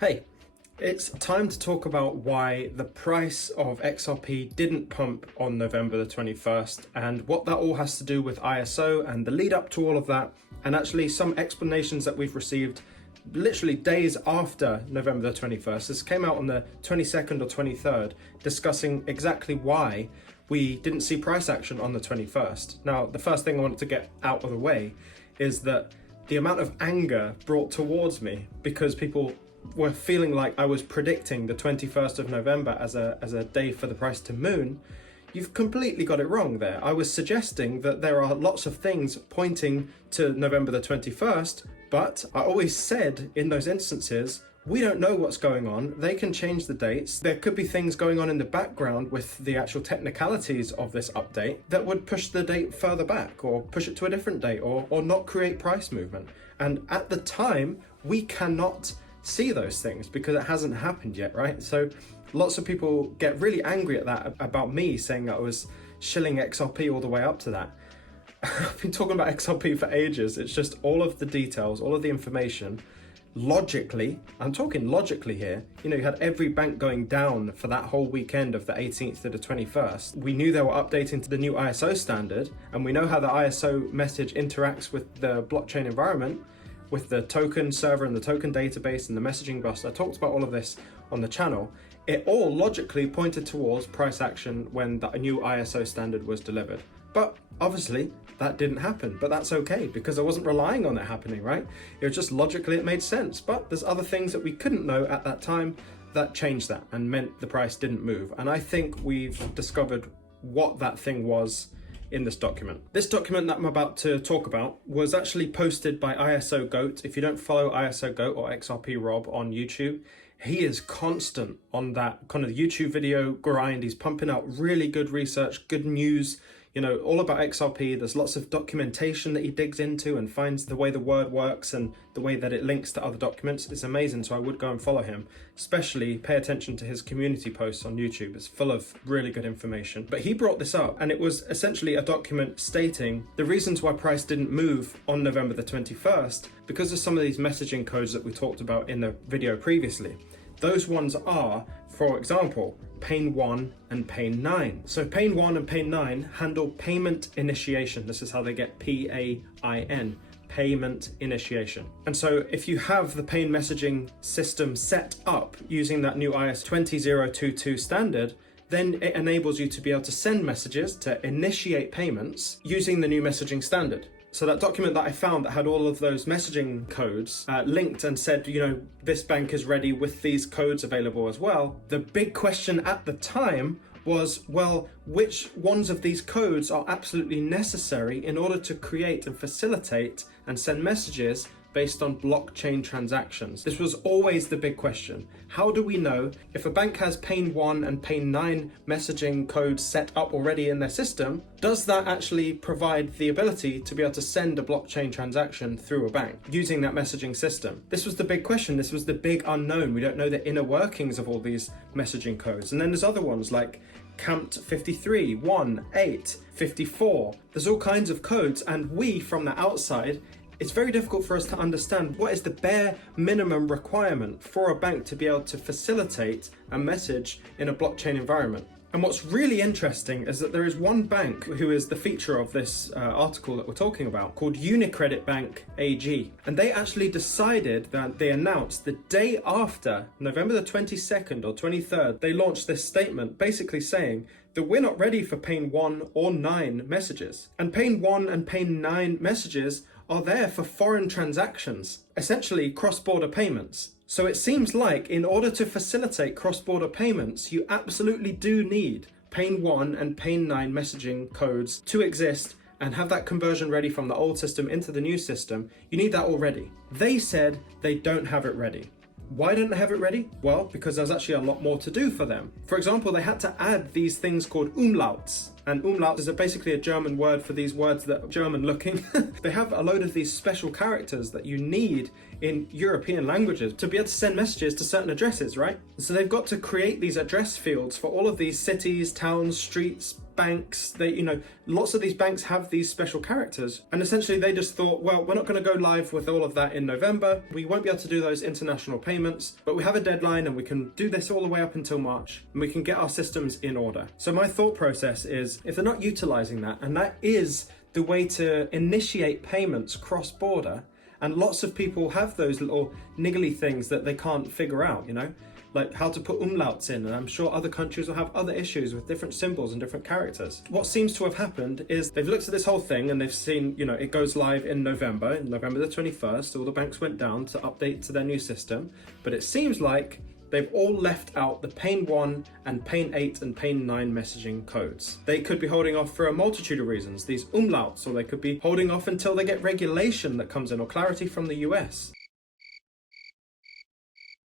Hey, it's time to talk about why the price of XRP didn't pump on November the 21st and what that all has to do with ISO and the lead up to all of that, and actually some explanations that we've received literally days after November the 21st. This came out on the 22nd or 23rd, discussing exactly why we didn't see price action on the 21st. Now, the first thing I wanted to get out of the way is that the amount of anger brought towards me because people were feeling like I was predicting the 21st of November as a day for the price to moon. You've completely got it wrong there. I was suggesting that there are lots of things pointing to November the 21st, but I always said in those instances, we don't know what's going on. They can change the dates. There could be things going on in the background with the actual technicalities of this update that would push the date further back or push it to a different date or not create price movement. And at the time, we cannot see those things because it hasn't happened yet, right? So lots of people get really angry at that about me saying that I was shilling XRP all the way up to that. I've been talking about XRP for ages. It's just all of the details, all of the information. Logically, I'm talking logically here, you had every bank going down for that whole weekend of the 18th to the 21st. We knew they were updating to the new ISO standard, and we know how the ISO message interacts with the blockchain environment, with the token server and the token database and the messaging bus. I talked about all of this on the channel. It all logically pointed towards price action when the new ISO standard was delivered. But obviously that didn't happen, but that's okay because I wasn't relying on it happening, right? It was just logically it made sense, but there's other things that we couldn't know at that time that changed that and meant the price didn't move. And I think we've discovered what that thing was in this document. This document that I'm about to talk about was actually posted by ISO Goat. If you don't follow ISO Goat or XRP Rob on YouTube, he is constant on that kind of YouTube video grind. He's pumping out really good research, good news, all about XRP. There's lots of documentation that he digs into and finds the way the word works and the way that it links to other documents. It's amazing, so I would go and follow him. Especially pay attention to his community posts on YouTube. It's full of really good information. But he brought this up, and it was essentially a document stating the reasons why price didn't move on November the 21st because of some of these messaging codes that we talked about in the video previously. Those ones are, for example, Pain 1 and Pain 9. So Pain 1 and Pain 9 handle payment initiation. This is how they get PAIN, payment initiation. And so if you have the Pain messaging system set up using that new IS 20022 standard, then it enables you to be able to send messages to initiate payments using the new messaging standard. So that document that I found that had all of those messaging codes linked and said, this bank is ready with these codes available as well. The big question at the time was, well, which ones of these codes are absolutely necessary in order to create and facilitate and send messages based on blockchain transactions? This was always the big question. How do we know if a bank has Pain 1 and Pain 9 messaging codes set up already in their system, does that actually provide the ability to be able to send a blockchain transaction through a bank using that messaging system? This was the big question. This was the big unknown. We don't know the inner workings of all these messaging codes. And then there's other ones like CAMT 53, 1, 8, 54. There's all kinds of codes, and we from the outside, it's very difficult for us to understand what is the bare minimum requirement for a bank to be able to facilitate a message in a blockchain environment. And what's really interesting is that there is one bank who is the feature of this article that we're talking about, called UniCredit Bank AG. And they actually decided that they announced the day after November the 22nd or 23rd, they launched this statement basically saying that we're not ready for Pain 1 or 9 messages. And Pain 1 and Pain 9 messages are there for foreign transactions, essentially cross-border payments. So it seems like in order to facilitate cross-border payments, you absolutely do need Pain 1 and Pain 9 messaging codes to exist and have that conversion ready from the old system into the new system. You need that already. They said they don't have it ready. Why don't they have it ready? Well, because there's actually a lot more to do for them. For example, they had to add these things called umlauts. And umlaut is basically a German word for these words that are German looking. They have a load of these special characters that you need in European languages to be able to send messages to certain addresses, right? So they've got to create these address fields for all of these cities, towns, streets, banks, lots of these banks have these special characters. And essentially they just thought, well, we're not going to go live with all of that in November. We won't be able to do those international payments, but we have a deadline and we can do this all the way up until March and we can get our systems in order. So my thought process is, if they're not utilizing that, and that is the way to initiate payments cross-border, and lots of people have those little niggly things that they can't figure out, like how to put umlauts in, and I'm sure other countries will have other issues with different symbols and different characters. What seems to have happened is they've looked at this whole thing and they've seen, it goes live in November the 21st, all the banks went down to update to their new system, but it seems like they've all left out the Pane 1 and Pane 8 and Pane 9 messaging codes. They could be holding off for a multitude of reasons, these umlauts, or they could be holding off until they get regulation that comes in or clarity from the US.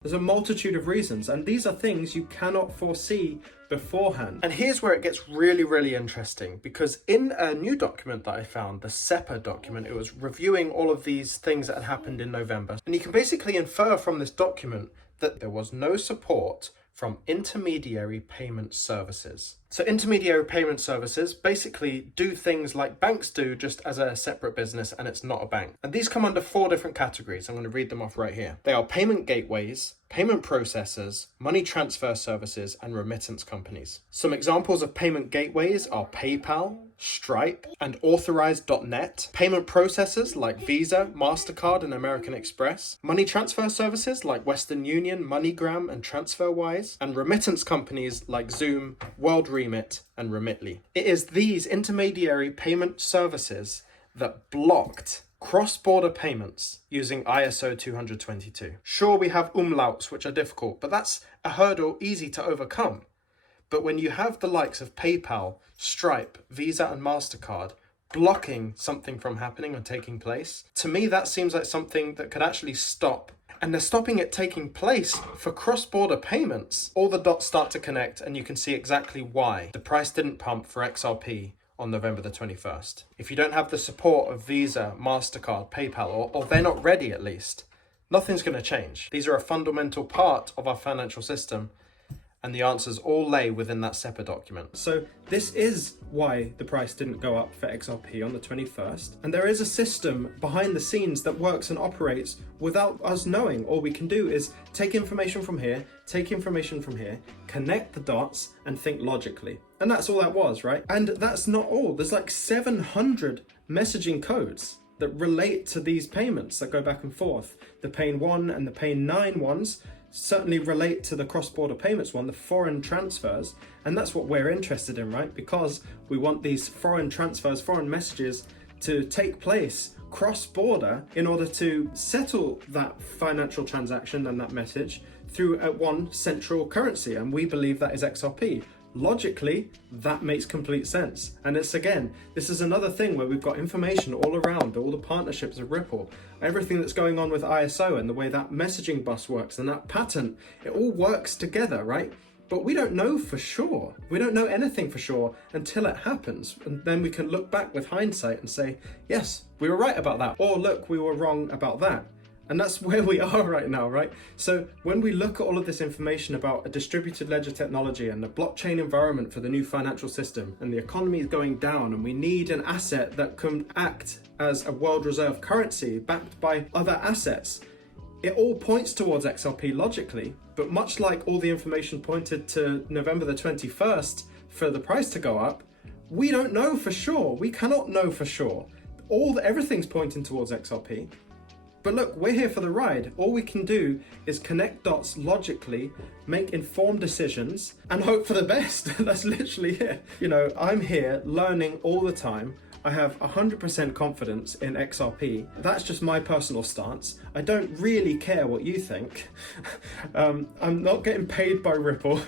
There's a multitude of reasons, and these are things you cannot foresee beforehand. And here's where it gets really, really interesting, because in a new document that I found, the SEPA document, it was reviewing all of these things that had happened in November. And you can basically infer from this document that there was no support from intermediary payment services. So intermediary payment services basically do things like banks do, just as a separate business, and it's not a bank. And these come under 4 different categories. I'm going to read them off right here. They are payment gateways, payment processors, money transfer services, and remittance companies. Some examples of payment gateways are PayPal, Stripe, and Authorized.net. Payment processors like Visa, MasterCard, and American Express. Money transfer services like Western Union, MoneyGram, and TransferWise. And remittance companies like Zoom, WorldRemit, and Remitly. It is these intermediary payment services that blocked cross-border payments using ISO 20022. Sure, we have umlauts, which are difficult, but that's a hurdle easy to overcome. But when you have the likes of PayPal, Stripe, Visa, and MasterCard blocking something from happening or taking place, to me that seems like something that could actually stop. And they're stopping it taking place for cross-border payments. All the dots start to connect and you can see exactly why the price didn't pump for XRP on November the 21st. If you don't have the support of Visa, MasterCard, PayPal, or they're not ready at least, nothing's going to change. These are a fundamental part of our financial system, and the answers all lay within that SEPA document. So this is why the price didn't go up for XRP on the 21st. And there is a system behind the scenes that works and operates without us knowing. All we can do is take information from here, take information from here, connect the dots, and think logically. And that's all that was, right? And that's not all. There's like 700 messaging codes that relate to these payments that go back and forth. The Pane 1 and the Pane 9 ones certainly relate to the cross-border payments one, the foreign transfers, and that's what we're interested in, right? Because we want these foreign transfers, foreign messages to take place cross-border in order to settle that financial transaction and that message through one central currency, and we believe that is XRP. Logically, that makes complete sense. And this is another thing where we've got information all around, all the partnerships of Ripple, everything that's going on with ISO and the way that messaging bus works and that patent, it all works together, right? But we don't know for sure. We don't know anything for sure until it happens. And then we can look back with hindsight and say, yes, we were right about that. Or look, we were wrong about that. And that's where we are right now, right? So when we look at all of this information about a distributed ledger technology and the blockchain environment for the new financial system, and the economy is going down, and we need an asset that can act as a world reserve currency backed by other assets, it all points towards XRP logically. But much like all the information pointed to November the 21st for the price to go up, we don't know for sure. We cannot know for sure. Everything's pointing towards XRP. But look, we're here for the ride. All we can do is connect dots logically, make informed decisions, and hope for the best. That's literally it. I'm here learning all the time. I have 100% confidence in XRP. That's just my personal stance. I don't really care what you think. I'm not getting paid by Ripple,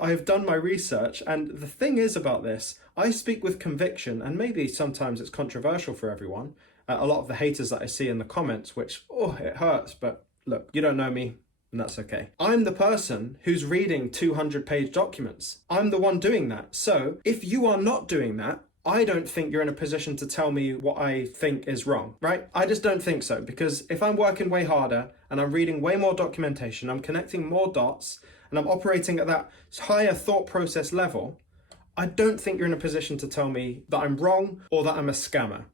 I've done my research. And the thing is about this, I speak with conviction, and maybe sometimes it's controversial for everyone. A lot of the haters that I see in the comments, which, it hurts, but look, you don't know me, and that's okay. I'm the person who's reading 200-page documents. I'm the one doing that. So if you are not doing that, I don't think you're in a position to tell me what I think is wrong, right? I just don't think so, because if I'm working way harder and I'm reading way more documentation, I'm connecting more dots, and I'm operating at that higher thought process level, I don't think you're in a position to tell me that I'm wrong or that I'm a scammer.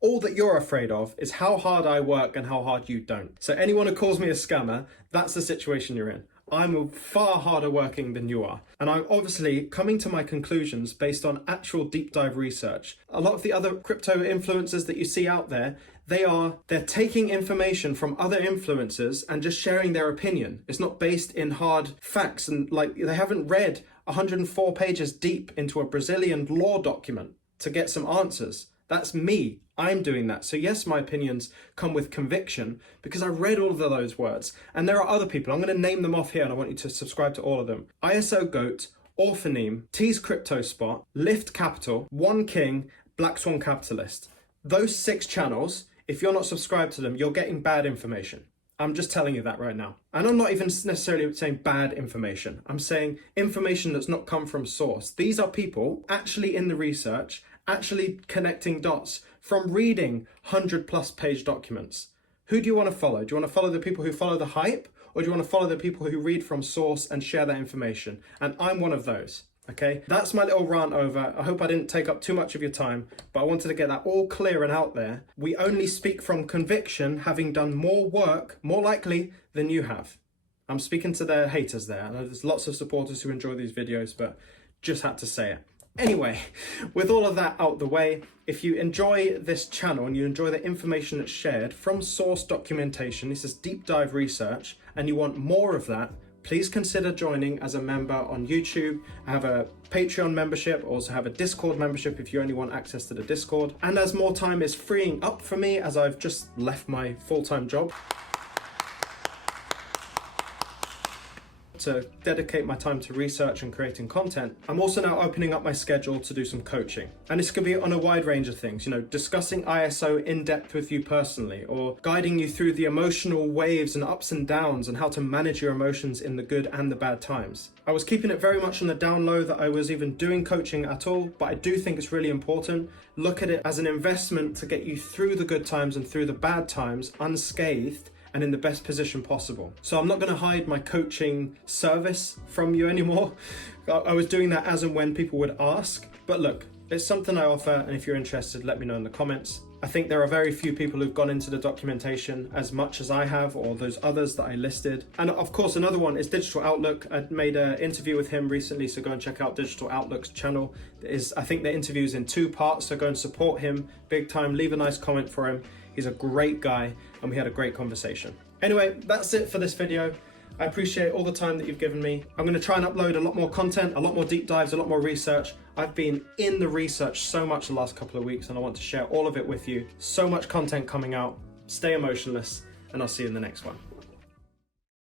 All that you're afraid of is how hard I work and how hard you don't. So anyone who calls me a scammer, that's the situation you're in. I'm far harder working than you are. And I'm obviously coming to my conclusions based on actual deep dive research. A lot of the other crypto influencers that you see out there, they're taking information from other influencers and just sharing their opinion. It's not based in hard facts, and like they haven't read 104 pages deep into a Brazilian law document to get some answers. That's me. I'm doing that. So yes, my opinions come with conviction because I read all of those words. And there are other people. I'm going to name them off here and I want you to subscribe to all of them. ISO Goat, Orphaneme, T's Crypto Spot, Lift Capital, One King, Black Swan Capitalist. Those 6 channels, if you're not subscribed to them, you're getting bad information. I'm just telling you that right now. And I'm not even necessarily saying bad information. I'm saying information that's not come from source. These are people actually in the research, actually connecting dots from reading 100+ page documents. Who do you want to follow? Do you want to follow the people who follow the hype, or do you want to follow the people who read from source and share that information? And I'm one of those. Okay, that's my little rant over. I hope I didn't take up too much of your time, but I wanted to get that all clear and out there. We only speak from conviction, having done more work, more likely, than you have. I'm speaking to the haters there. I know there's lots of supporters who enjoy these videos, but just had to say it. Anyway, with all of that out the way, if you enjoy this channel and you enjoy the information that's shared from source documentation, this is deep dive research, and you want more of that, please consider joining as a member on YouTube. I have a Patreon membership, also have a Discord membership if you only want access to the Discord. And as more time is freeing up for me, as I've just left my full-time job, to dedicate my time to research and creating content, I'm also now opening up my schedule to do some coaching. And this could be on a wide range of things, discussing ISO in depth with you personally, or guiding you through the emotional waves and ups and downs and how to manage your emotions in the good and the bad times. I was keeping it very much on the down low that I was even doing coaching at all, but I do think it's really important. Look at it as an investment to get you through the good times and through the bad times unscathed and in the best position possible. So I'm not going to hide my coaching service from you anymore. I was doing that as and when people would ask. But look, it's something I offer, and if you're interested, let me know in the comments. I think there are very few people who've gone into the documentation as much as I have, or those others that I listed. And of course, another one is Digital Outlook. I made an interview with him recently, so go and check out Digital Outlook's channel. I think the interview's in 2 parts, so go and support him big time. Leave a nice comment for him. He's a great guy, and we had a great conversation. Anyway, that's it for this video. I appreciate all the time that you've given me. I'm going to try and upload a lot more content, a lot more deep dives, a lot more research. I've been in the research so much the last couple of weeks, and I want to share all of it with you. So much content coming out. Stay emotionless, and I'll see you in the next one.